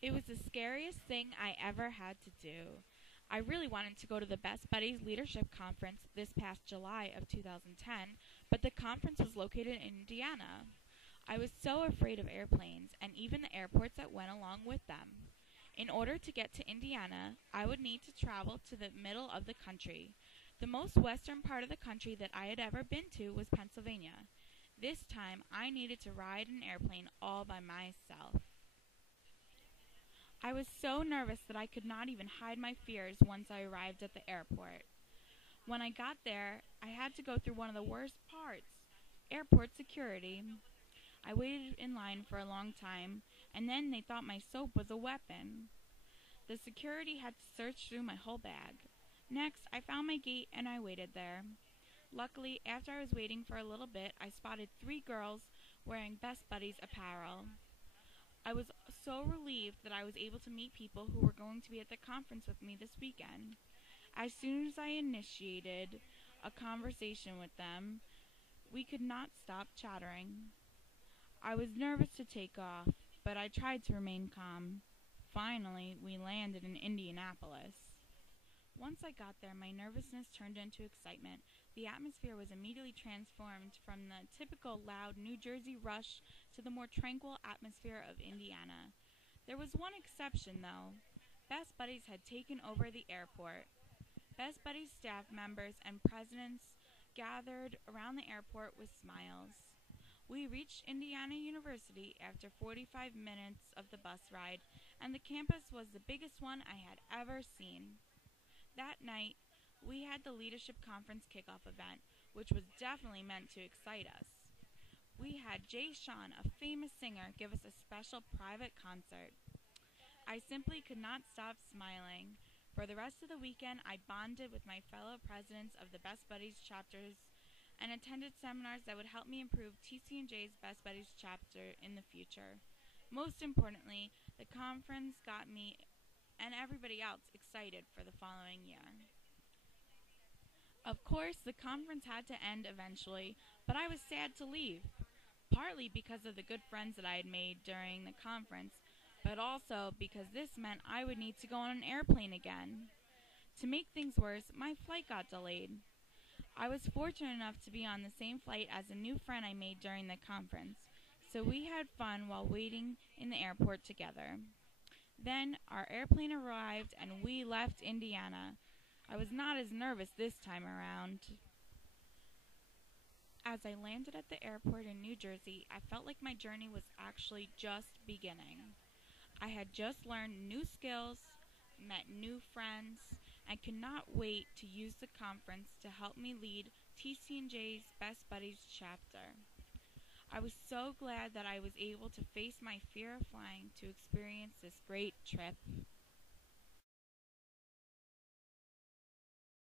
It was the scariest thing I ever had to do. I really wanted to go to the Best Buddies Leadership Conference this past July of 2010, but the conference was located in Indiana. I was so afraid of airplanes and even the airports that went along with them. In order to get to Indiana, I would need to travel to the middle of the country. The most western part of the country that I had ever been to was Pennsylvania. This time, I needed to ride an airplane all by myself. I was so nervous that I could not even hide my fears once I arrived at the airport. When I got there, I had to go through one of the worst parts, airport security. I waited in line for a long time, and then they thought my soap was a weapon. The security had to search through my whole bag. Next, I found my gate and I waited there. Luckily, after I was waiting for a little bit, I spotted 3 girls wearing Best Buddies apparel. I was so relieved that I was able to meet people who were going to be at the conference with me this weekend. As soon as I initiated a conversation with them, we could not stop chattering. I was nervous to take off, but I tried to remain calm. Finally, we landed in Indianapolis. Once I got there, my nervousness turned into excitement. The atmosphere was immediately transformed from the typical loud New Jersey rush to the more tranquil atmosphere of Indiana. There was one exception, though. Best Buddies had taken over the airport. Best Buddies staff members and presidents gathered around the airport with smiles. We reached Indiana University after 45 minutes of the bus ride, and the campus was the biggest one I had ever seen. That night, we had the Leadership Conference kickoff event, which was definitely meant to excite us. We had Jay Sean, a famous singer, give us a special private concert. I simply could not stop smiling. For the rest of the weekend, I bonded with my fellow presidents of the Best Buddies chapters and attended seminars that would help me improve TCNJ's Best Buddies chapter in the future. Most importantly, the conference got me and everybody else excited for the following year. Of course, the conference had to end eventually, but I was sad to leave, partly because of the good friends that I had made during the conference, but also because this meant I would need to go on an airplane again. To make things worse, my flight got delayed. I was fortunate enough to be on the same flight as a new friend I made during the conference, so we had fun while waiting in the airport together. Then our airplane arrived and we left Indiana. I was not as nervous this time around. As I landed at the airport in New Jersey, I felt like my journey was actually just beginning. I had just learned new skills, met new friends, and could not wait to use the conference to help me lead TCNJ's Best Buddies chapter. I was so glad that I was able to face my fear of flying to experience this great trip.